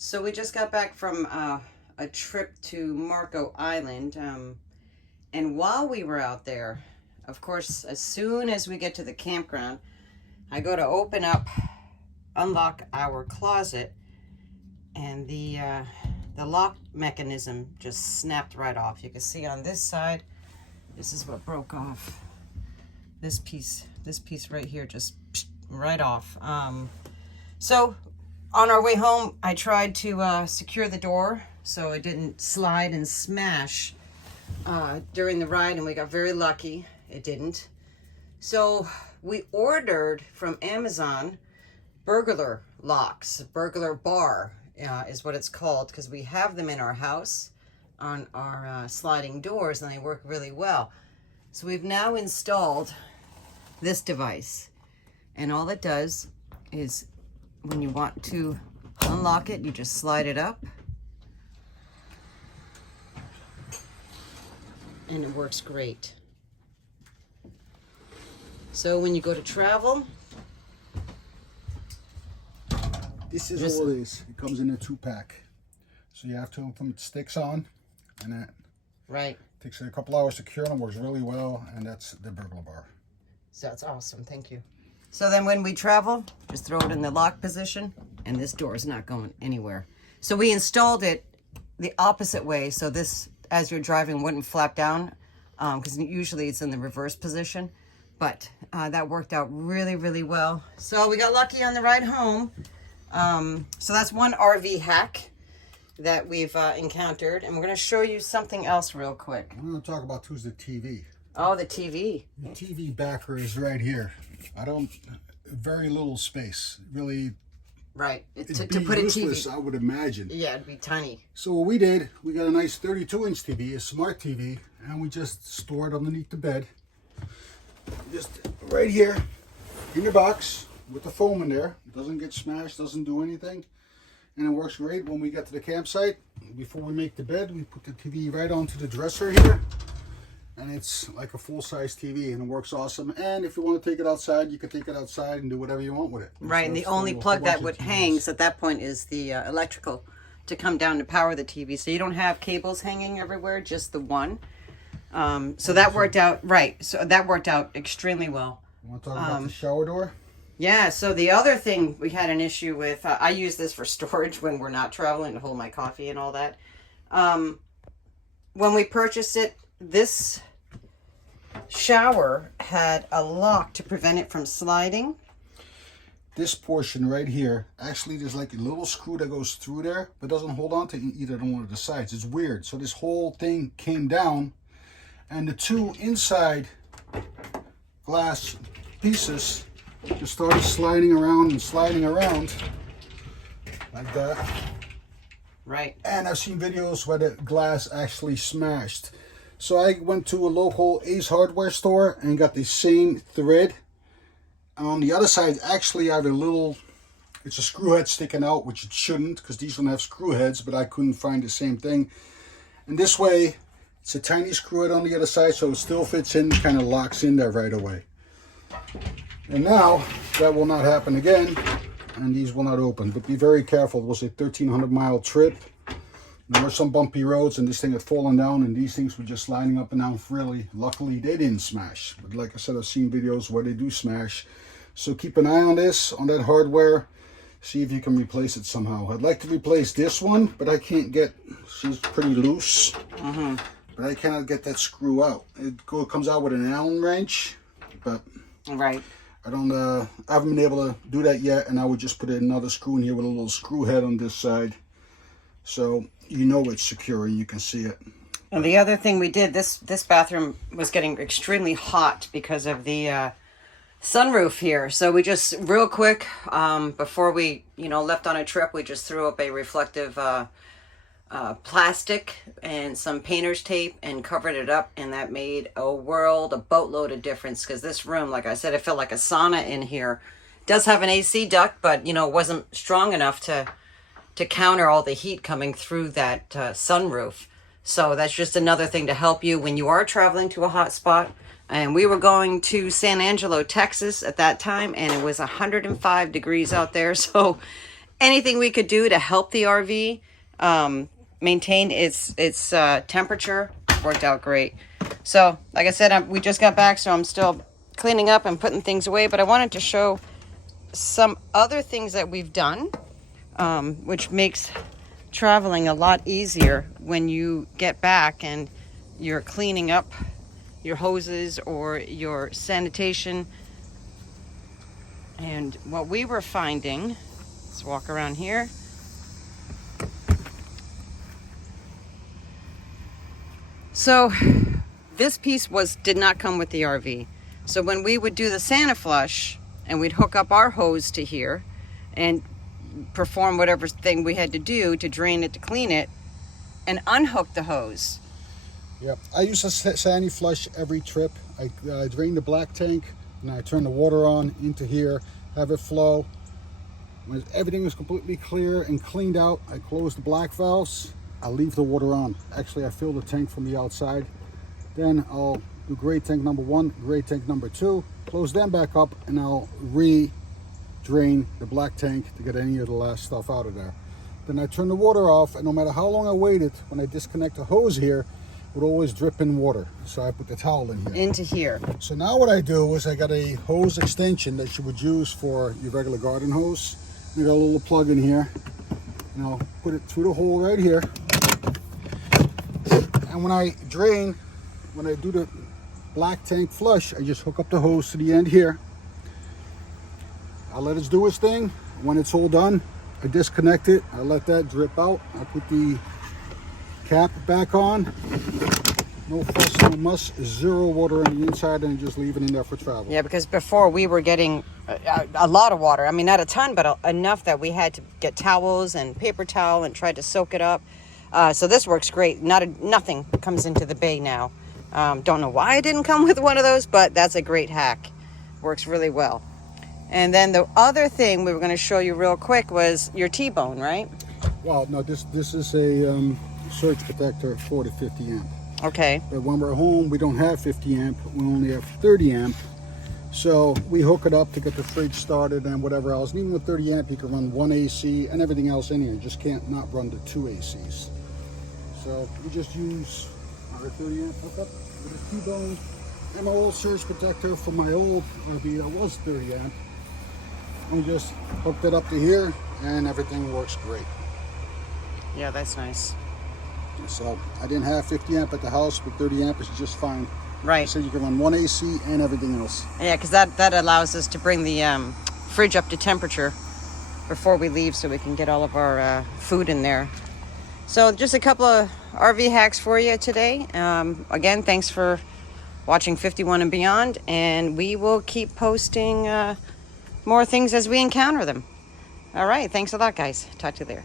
So we just got back from a trip to Marco Island. And while we were out there, of course, as soon as we get to the campground, I go to open up, unlock our closet, and the lock mechanism just snapped right off. You can see on this side, this is what broke off. This piece right here just right off. So on our way home, I tried to secure the door so it didn't slide and smash during the ride, and we got very lucky. It didn't. So we ordered from Amazon burglar locks. Burglar bar is what it's called, because we have them in our house on our sliding doors, and they work really well. So we've now installed this device, and all it does is when you want to unlock it, you just slide it up and it works great. So when you go to travel, this is all it is. It comes in a 2-pack. So you have two of them, it sticks on, and that right, takes a couple hours to cure and works really well, and that's the burglar bar. So that's awesome, thank you. So then when we travel, just throw it in the lock position, and this door is not going anywhere. So we installed it the opposite way, so this, as you're driving, wouldn't flap down, because usually it's in the reverse position. But that worked out really, really well. So we got lucky on the ride home. So that's one RV hack that we've encountered. And we're going to show you something else real quick. What I'm going to talk about too is the TV. Oh, the TV. The TV backer is right here. Very little space. Really. Right. It'd to be put useless, a TV. I would imagine. Yeah, it'd be tiny. So what we did, we got a nice 32-inch TV, a smart TV, and we just store it underneath the bed. Just right here in your box with the foam in there. It doesn't get smashed, doesn't do anything. And it works great when we get to the campsite. Before we make the bed, we put the TV right onto the dresser here. And it's like a full-size TV, and it works awesome. And if you want to take it outside, you can take it outside and do whatever you want with it. Right, and the only plug that would hangs at that point is the electrical to come down to power the TV. So you don't have cables hanging everywhere, just the one. So that worked out, right, so that worked out extremely well. You want to talk about the shower door? Yeah, so the other thing we had an issue with, I use this for storage when we're not traveling, to hold my coffee and all that. When we purchased it, this shower had a lock to prevent it from sliding. This portion right here, actually there's like a little screw that goes through there, but doesn't hold on to either one of the sides. It's weird. So this whole thing came down, and the two inside glass pieces just started sliding around and sliding around like that. Right. And I've seen videos where the glass actually smashed. So I went to a local Ace hardware store and got the same thread. On the other side, actually I have it's a screw head sticking out, which it shouldn't, because these don't have screw heads, but I couldn't find the same thing. And this way, it's a tiny screw head on the other side, so it still fits in, kind of locks in there right away. And now, that will not happen again, and these will not open. But be very careful. It was a 1,300-mile trip. There were some bumpy roads, and this thing had fallen down, and these things were just sliding up and down freely. Luckily, they didn't smash. But like I said, I've seen videos where they do smash. So keep an eye on this, on that hardware. See if you can replace it somehow. I'd like to replace this one, but I can't get, she's pretty loose. But I cannot get that screw out. It comes out with an Allen wrench, but right. I haven't been able to do that yet, and I would just put another screw in here with a little screw head on this side. So you know it's secure and you can see it. And the other thing we did, this bathroom was getting extremely hot because of the sunroof here. So we just, real quick, before we, left on a trip, we just threw up a reflective plastic and some painter's tape and covered it up, and that made a boatload of difference, because this room, like I said, it felt like a sauna in here. It does have an AC duct, but, it wasn't strong enough to counter all the heat coming through that sunroof. So that's just another thing to help you when you are traveling to a hot spot. And we were going to San Angelo, Texas at that time, and it was 105 degrees out there. So anything we could do to help the RV maintain its temperature worked out great. So, like I said, we just got back, so I'm still cleaning up and putting things away. But I wanted to show some other things that we've done, which makes traveling a lot easier when you get back and you're cleaning up your hoses or your sanitation. And what we were finding, let's walk around here. So this piece did not come with the RV. So when we would do the Santa flush and we'd hook up our hose to here and perform whatever thing we had to do to drain it, to clean it, and unhook the hose. Yep, I use a Sani flush every trip. I drain the black tank and I turn the water on into here, have it flow. When everything is completely clear and cleaned out, I close the black valves. I leave the water on. Actually, I fill the tank from the outside. Then I'll do gray tank number 1, gray tank number 2, close them back up, and I'll re-drain the black tank to get any of the last stuff out of there. Then I turn the water off, and no matter how long I waited, when I disconnect the hose here, it would always drip in water. So I put the towel in here. Into here. So now what I do is I got a hose extension that you would use for your regular garden hose. You got a little plug in here, and I'll put it through the hole right here. And when I drain, when I do the black tank flush, I just hook up the hose to the end here. I let it do its thing. When it's all done, I disconnect it. I let that drip out. I put the cap back on. No fuss, no muss, 0 water on the inside, and just leave it in there for travel. Yeah, because before we were getting a lot of water. I mean, not a ton, but enough that we had to get towels and paper towel and try to soak it up. So this works great. Nothing comes into the bay now. Don't know why I didn't come with one of those, but that's a great hack. Works really well. And then the other thing we were going to show you real quick was your T-bone, right? Well, no, this is a surge protector, 40 to 50 amp. Okay. But when we're home, we don't have 50 amp. We only have 30 amp. So we hook it up to get the fridge started and whatever else. And even with 30 amp, you can run 1 AC and everything else in here. You just can't not run the 2 ACs. So we just use our 30 amp hookup with a T-bone and my old surge protector from my old RV that was 30 amp. And just hooked it up to here and everything works great. Yeah, that's nice. So I didn't have 50 amp at the house, but 30 amp is just fine. Right. So you can run 1 AC and everything else. Yeah, because that allows us to bring the fridge up to temperature before we leave, so we can get all of our food in there. So just a couple of RV hacks for you today. Again, thanks for watching 51 and Beyond, and we will keep posting more things as we encounter them. All right, thanks a lot, guys. Talk to you there.